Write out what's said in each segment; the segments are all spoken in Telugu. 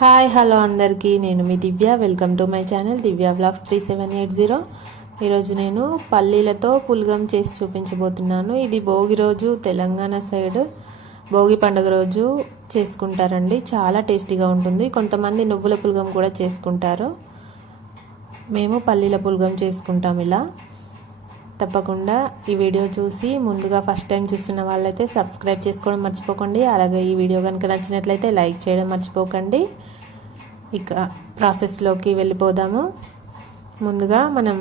హాయ్ హలో అందరికీ. నేను మీ Divya. Welcome to my channel Divya blogs three seven eight zero. ఈరోజు నేను పల్లీలతో పులగం చేసి చూపించబోతున్నాను. ఇది భోగి రోజు తెలంగాణ సైడ్ భోగి పండుగ రోజు చేసుకుంటారండి. చాలా టేస్టీగా ఉంటుంది. కొంతమంది నువ్వుల పులగం కూడా చేసుకుంటారు. మేము పల్లీల పులగం చేసుకుంటాం ఇలా. తప్పకుండా ఈ వీడియో చూసి ముందుగా ఫస్ట్ టైం చూస్తున్న వాళ్ళైతే సబ్స్క్రైబ్ చేసుకోవడం మర్చిపోకండి. అలాగే ఈ వీడియో కనుక నచ్చినట్లయితే లైక్ చేయడం మర్చిపోకండి. ఇక ప్రాసెస్లోకి వెళ్ళిపోదాము. ముందుగా మనం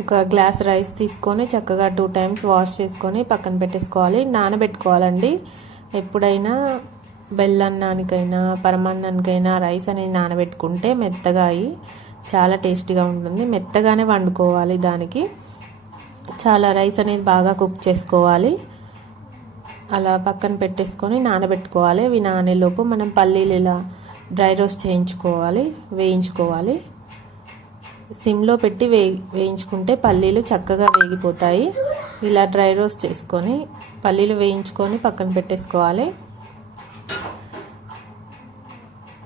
ఒక గ్లాస్ రైస్ తీసుకొని చక్కగా టూ టైమ్స్ వాష్ చేసుకొని పక్కన పెట్టేసుకోవాలి. నానబెట్టుకోవాలండి. ఎప్పుడైనా బెల్లన్నానికైనా పరమాన్నానికైనా రైస్ అనేది నానబెట్టుకుంటే మెత్తగా అయ్యి చాలా టేస్టీగా ఉంటుంది. మెత్తగానే వండుకోవాలి దానికి. చాలా రైస్ అనేది బాగా కుక్ చేసుకోవాలి. అలా పక్కన పెట్టేసుకొని నానబెట్టుకోవాలి. ఇవి నానేలోపు మనం పల్లీలు ఇలా డ్రై రోస్ట్ చేయించుకోవాలి వేయించుకోవాలి. సిమ్లో పెట్టి వే వేయించుకుంటే పల్లీలు చక్కగా వేగిపోతాయి. ఇలా డ్రై రోస్ట్ చేసుకొని పల్లీలు వేయించుకొని పక్కన పెట్టేసుకోవాలి.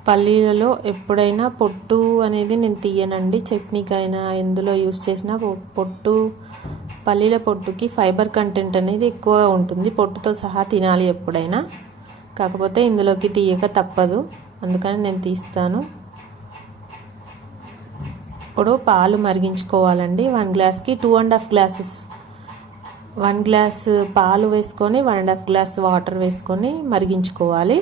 పల్లీలలో ఎప్పుడైనా పొట్టు అనేది నేను తీయనండి. చట్నీకైనా ఎందులో యూస్ చేసినా పొట్టు పల్లీల పొట్టుకి ఫైబర్ కంటెంట్ అనేది ఎక్కువగా ఉంటుంది. పొట్టుతో సహా తినాలి ఎప్పుడైనా. కాకపోతే ఇందులోకి తీయక తప్పదు. అందుకని నేను తీస్తాను. ఇప్పుడు పాలు మరిగించుకోవాలండి. వన్ గ్లాస్కి two and half glasses one glass పాలు వేసుకొని one and half glass water వేసుకొని మరిగించుకోవాలి.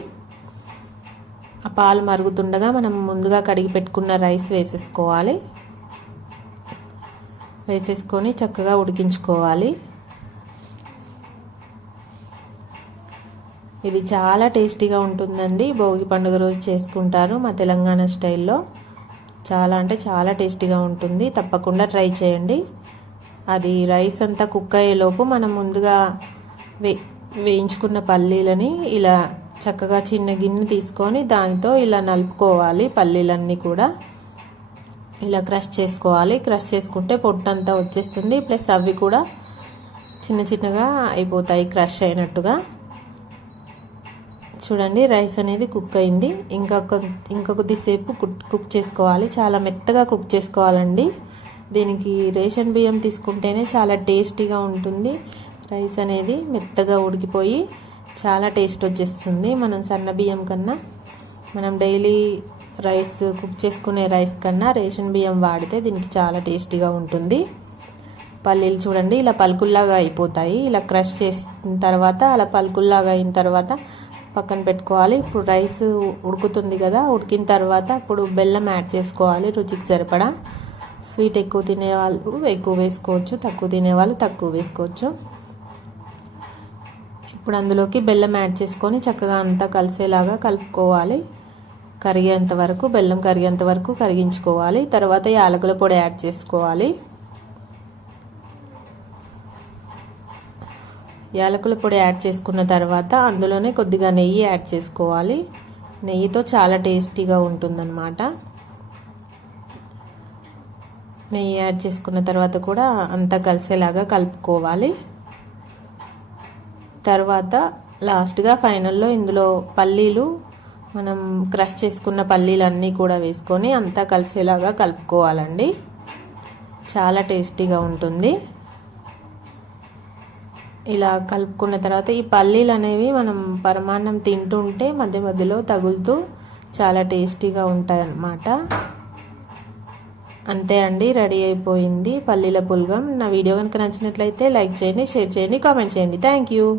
ఆ పాలు మరుగుతుండగా మనం ముందుగా కడిగి పెట్టుకున్న రైస్ వేసేసుకోవాలి. వేసేసుకొని చక్కగా ఉడికించుకోవాలి. ఇది చాలా టేస్టీగా ఉంటుందండి. భోగి పండుగ రోజు చేసుకుంటారు మా తెలంగాణ స్టైల్లో. చాలా అంటే చాలా టేస్టీగా ఉంటుంది. తప్పకుండా ట్రై చేయండి. అది రైస్ అంతా కుక్ అయ్యేలోపు మనం ముందుగా వే వేయించుకున్న పల్లీలని ఇలా చక్కగా చిన్న గిన్నె తీసుకొని దానితో ఇలా నలుపుకోవాలి పల్లీలన్నీ కూడా. ఇలా క్రష్ చేసుకోవాలి. క్రష్ చేసుకుంటే పొట్టంతా వచ్చేస్తుంది. ప్లస్ అవి కూడా చిన్న చిన్నగా అయిపోతాయి క్రష్ అయినట్టుగా. చూడండి రైస్ అనేది కుక్ అయింది. ఇంకా ఇంకా కొద్దిసేపు కుక్ చేసుకోవాలి. చాలా మెత్తగా కుక్ చేసుకోవాలండి. దీనికి రేషన్ బియ్యం తీసుకుంటేనే చాలా టేస్టీగా ఉంటుంది. రైస్ అనేది మెత్తగా ఉడికిపోయి చాలా టేస్ట్ వచ్చేస్తుంది. మనం సన్న బియ్యం కన్నా మనం డైలీ రైస్ కుక్ చేసుకునే రైస్ కన్నా రేషన్ బియ్యం వాడితే దీనికి చాలా టేస్టీగా ఉంటుంది. పల్లీలు చూడండి ఇలా పలుకుల్లాగా అయిపోతాయి. ఇలా క్రష్ చేసిన తర్వాత అలా పలుకుల్లాగా అయిన తర్వాత పక్కన పెట్టుకోవాలి. ఇప్పుడు రైస్ ఉడుకుతుంది కదా ఉడికిన తర్వాత ఇప్పుడు బెల్లం యాడ్ చేసుకోవాలి రుచికి సరిపడా. స్వీట్ ఎక్కువ తినేవాళ్ళు ఎక్కువ వేసుకోవచ్చు తక్కువ తినేవాళ్ళు తక్కువ వేసుకోవచ్చు. ఇప్పుడు అందులోకి బెల్లం యాడ్ చేసుకొని చక్కగా అంతా కలిసేలాగా కలుపుకోవాలి. కరిగేంత వరకు బెల్లం కరిగేంత వరకు కరిగించుకోవాలి. తర్వాత యాలకుల పొడి యాడ్ చేసుకోవాలి. యాలకుల పొడి యాడ్ చేసుకున్న తర్వాత అందులోనే కొద్దిగా నెయ్యి యాడ్ చేసుకోవాలి. నెయ్యితో చాలా టేస్టీగా ఉంటుందన్నమాట. నెయ్యి యాడ్ చేసుకున్న తర్వాత కూడా అంతా కలిసేలాగా కలుపుకోవాలి. తర్వాత లాస్ట్గా ఫైనల్లో ఇందులో పల్లీలు మనం క్రష్ చేసుకున్న పల్లీలన్నీ కూడా వేసుకొని అంతా కలిసేలాగా కలుపుకోవాలండి. చాలా టేస్టీగా ఉంటుంది. ఇలా కలుపుకున్న తర్వాత ఈ పల్లీలు అనేవి మనం పరమాన్నం తింటుంటే మధ్య మధ్యలో తగులుతూ చాలా టేస్టీగా ఉంటాయన్నమాట. అంతే అండి రెడీ అయిపోయింది పల్లీల పుల్గం. నా వీడియో కనుక నచ్చినట్లయితే లైక్ చేయండి షేర్ చేయండి కామెంట్ చేయండి. Thank you.